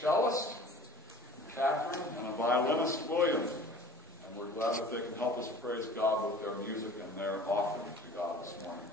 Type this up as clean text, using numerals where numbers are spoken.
cellist, Catherine, and a violinist, William. And we're glad that they can help us praise God with their music and their offering to God this morning.